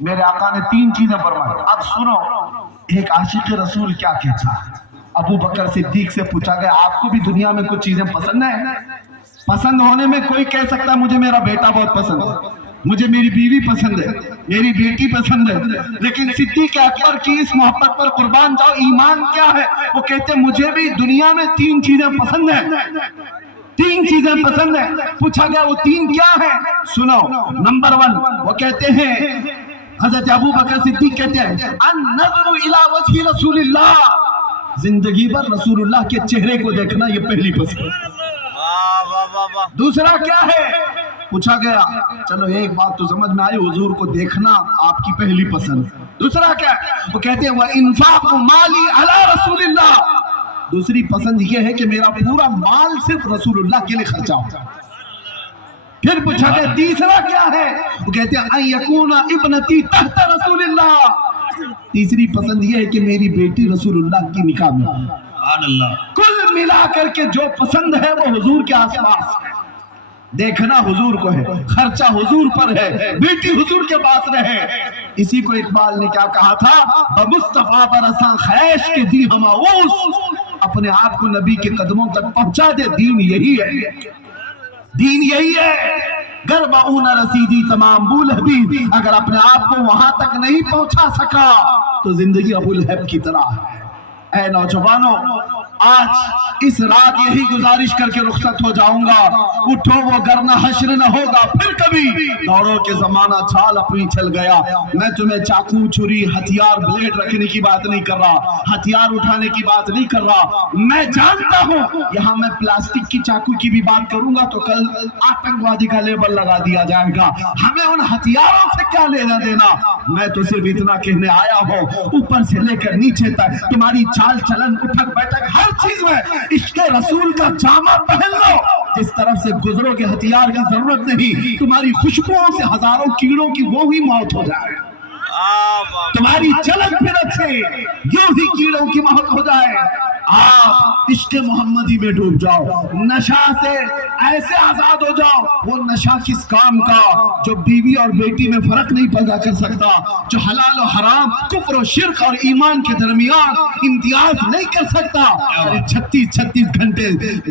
میرے آقا نے 3 چیزیں فرمائی. اب سنو ایک عاشق رسول کیا کہتا ہے. ابو بکر صدیق سے پوچھا گیا آپ کو بھی دنیا میں کچھ چیزیں پسند ہیں؟ پسند ہونے میں کوئی کہہ سکتا ہے مجھے میرا بیٹا بہت پسند ہے, مجھے میری بیوی پسند ہے, میری بیٹی پسند ہے, لیکن صدیق اکبر کی اس محبت پر قربان جاؤ ایمان کیا ہے. وہ کہتے مجھے بھی دنیا میں 3 چیزیں پسند ہیں, 3 چیزیں پسند ہیں. پوچھا گیا وہ 3 کیا ہیں؟ سنو. نمبر 1 وہ کہتے ہیں, حضرت ابو بکر صدیق کہتے ہیں النظر الی وجہ رسول اللہ, زندگی بھر رسول اللہ کے چہرے کو دیکھنا یہ پہلی پسند. دوسرا کیا ہے؟ پوچھا گیا چلو ایک بات تو سمجھ میں آئی, حضور کو دیکھنا آپ کی پہلی پسند. دوسرا کیا ہے؟ وہ کہتے ہیں وَإِنفَاقُ مَالِي عَلَى رَسُولِ اللَّهِ, دوسری پسند یہ ہے کہ میرا پورا مال صرف رسول اللہ کے لیے خرچہ ہو. پھر پوچھا گیا تیسرا کیا ہے؟ وہ کہتے ہیں ان یکون ابنتی تحت رسول اللہ, تیسری پسند یہ ہے کہ میری بیٹی رسول اللہ کی نکاح میں. سبحان اللہ. کل ملا کر کے جو پسند ہے وہ حضور کے آس پاس ہے. دیکھنا حضور کو ہے, خرچہ حضور پر ہے, بیٹی حضور کے پاس رہے. اسی کو اقبال نے کیا کہا تھا, بمصطفیٰ برساں خیش کے دی ہماؤس, اپنے آپ کو نبی کے قدموں تک پہنچا دے. دین یہی ہے, دین یہی ہے. گر بہو نہ رسیدی تمام ابو لہب, اگر اپنے آپ کو وہاں تک نہیں پہنچا سکا تو زندگی ابو لہب کی طرح ہے. اے نوجوانوں, آج اس رات یہی گزارش کر کے رخصت ہو جاؤں گا, اٹھو وہ گرنا حشر نہ ہوگا پھر کبھی, دوڑو کے زمانہ چھال اپنی چل گیا. میں تمہیں چاقو چھری ہتھیار بلیڈ رکھنے کی بات نہیں کر رہا, ہتھیار اٹھانے کی بات نہیں کر رہا. میں جانتا ہوں یہاں میں پلاسٹک کی چاقو کی بھی بات کروں گا تو کل آتنکوادی کا لیبل لگا دیا جائے گا. ہمیں ان ہتھیاروں سے کیا لینا دینا. میں تو صرف اتنا کہنے آیا ہوں, اوپر سے لے کر نیچے تک تمہاری چال چلن اٹھک بیٹھک ہر چیز میں عشق رسول کا جامہ پہن لو. جس طرف سے گزرو کے ہتھیار کی ضرورت نہیں, تمہاری خوشبوؤں سے ہزاروں کیڑوں کی وہ ہی موت ہو جائے. تمہاری چلن پھرت سے یوں ہی کیڑوں کی موت ہو جائے. آپ عشق محمدی میں ڈوب جاؤ, نشہ سے ایسے آزاد ہو جاؤ. وہ نشہ کس کام کا جو بیوی اور بیٹی میں فرق نہیں پیدا کر سکتا, جو حلال و حرام, کفر و شرک اور ایمان کے درمیان امتیاز نہیں کر سکتا. 36 گھنٹے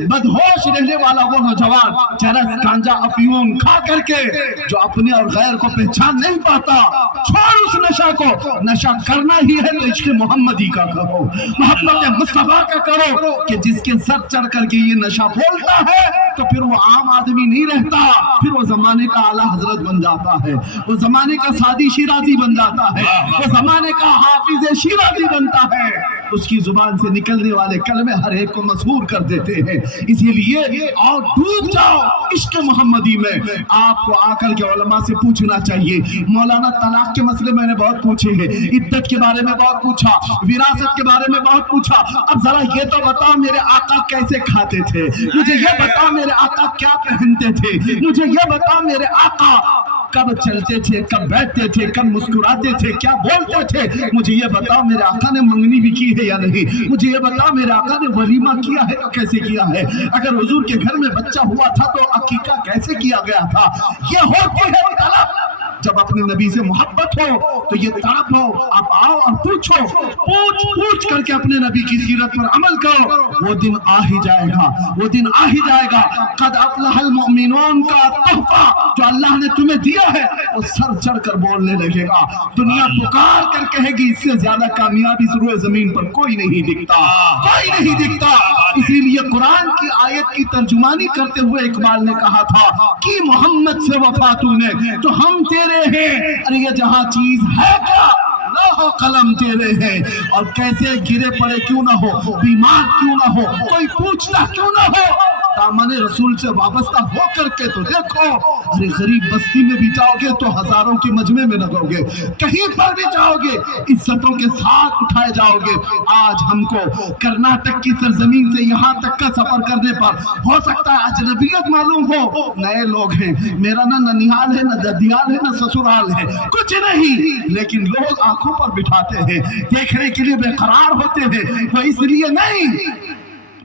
بدہوش رہنے والا وہ نوجوان چرس گانجا افیون کھا کر کے جو اپنے اور غیر کو پہچان نہیں پاتا, چھوڑ اس نشہ کو. نشہ کرنا ہی ہے تو عشق محمدی کا کرو, محبت مصطفیٰ کا کرو, کہ جس کے سر چڑھ کر کے یہ نشہ بولتا ہے تو پھر وہ عام آدمی نہیں رہتا, پھر وہ زمانے کا اعلیٰ حضرت بن جاتا ہے, وہ زمانے کا سادی شیرازی بن جاتا ہے, وہ زمانے کا حافظ شیرازی بنتا ہے. اس کی زبان سے نکلنے والے کلمے ہر ایک کو مسحور کر دیتے ہیں. اسی لیے اور ڈوب جاؤ عشق محمدی میں. آپ کو آ کر کے علماء سے پوچھنا چاہیے. مولانا طلاق کے مسئلے میں نے بہت پوچھے ہیں, عدت کے بارے میں بہت پوچھا, وراثت کے بارے میں بہت پوچھا. اب ذرا یہ تو بتاؤ میرے آقا کیسے کھاتے تھے, مجھے یہ بتاؤ میرے آقا کیا پہنتے تھے, مجھے یہ بتاؤ میرے آقا کب چلتے تھے, کب بیٹھتے تھے, کب مسکراتے تھے, کیا بولتے تھے. مجھے یہ بتاؤ میرے آقا نے منگنی بھی کی ہے یا نہیں. مجھے یہ بتاؤ میرے آقا نے ولیمہ کیا ہے تو کیسے کیا ہے. اگر حضور کے گھر میں بچہ ہوا تھا تو عقیقہ کیسے کیا گیا تھا. یہ ہوتی ہے طلب. جب اپنے نبی سے محبت ہو تو یہ طلب ہو, آپ آؤ اور پوچھو, پوچھ کر کے اپنے نبی کی سیرت پر عمل کرو. وہ دن آ ہی جائے گا, وہ دن آ ہی جائے گا. قد افلح المؤمنون کا تحفہ جو اللہ نے تمہیں دیا ہے وہ سر چڑھ کر بولنے لگے گا. دنیا پکار کر کہے گی اس سے زیادہ کامیابی روئے زمین پر کوئی نہیں دکھتا, کوئی نہیں دکھتا. اسی لیے قرآن کی آیت کی ترجمانی کرتے ہوئے اقبال نے کہا تھا کہ محمد سے وفا تو نے تو ہم تیرے ہیں. ارے یہ جہاں چیز ہے کیا, لوح و قلم تیرے ہیں. اور کیسے گرے پڑے کیوں نہ ہو, بیمار کیوں نہ ہو, کوئی پوچھتا کیوں نہ ہو, دامن رسول سے وابستہ ہو کر کے تو دیکھو. ارے غریب بستی میں بھی جاؤ گے تو ہزاروں کے مجمع میں لگو گے, کہیں پر بھی جاؤ گے عزتوں کے ساتھ اٹھائے جاؤ گے. آج ہم کو کرناٹک کی سرزمین سے یہاں تک کا سفر کرنے پر ہو سکتا ہے اجنبیت معلوم ہو, نئے لوگ ہیں, میرا نہ ننیال ہے, نہ ددیال ہے, نہ سسرال ہے, کچھ نہیں, لیکن لوگ آنکھوں پر بٹھاتے ہیں, دیکھنے کے لیے بے قرار ہوتے ہیں. وہ اس لیے نہیں,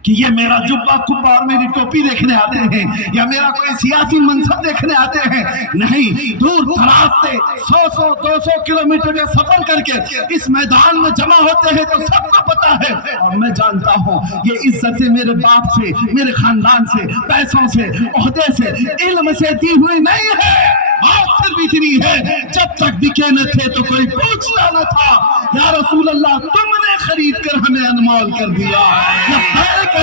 کہ یہ میرا جبہ کبا اور میری ٹوپی دیکھنے آتے ہیں یا میرا کوئی سیاسی منصب دیکھنے آتے ہیں. نہیں، دور دراز سے 100-200 کلومیٹر کا سفر کر کے اس میدان میں جمع ہوتے ہیں تو سب کو پتا ہے. اور میں جانتا ہوں یہ عزت میرے باپ سے، میرے خاندان سے، پیسوں سے، عہدے سے، علم سے دی ہوئی نہیں ہے. بات صرف اتنی ہے، جب تک بکے نہ تھے تو کوئی پوچھتا نہ تھا. یا رسول اللہ، تم نے خرید کر ہمیں انمول کر دیا. لبیک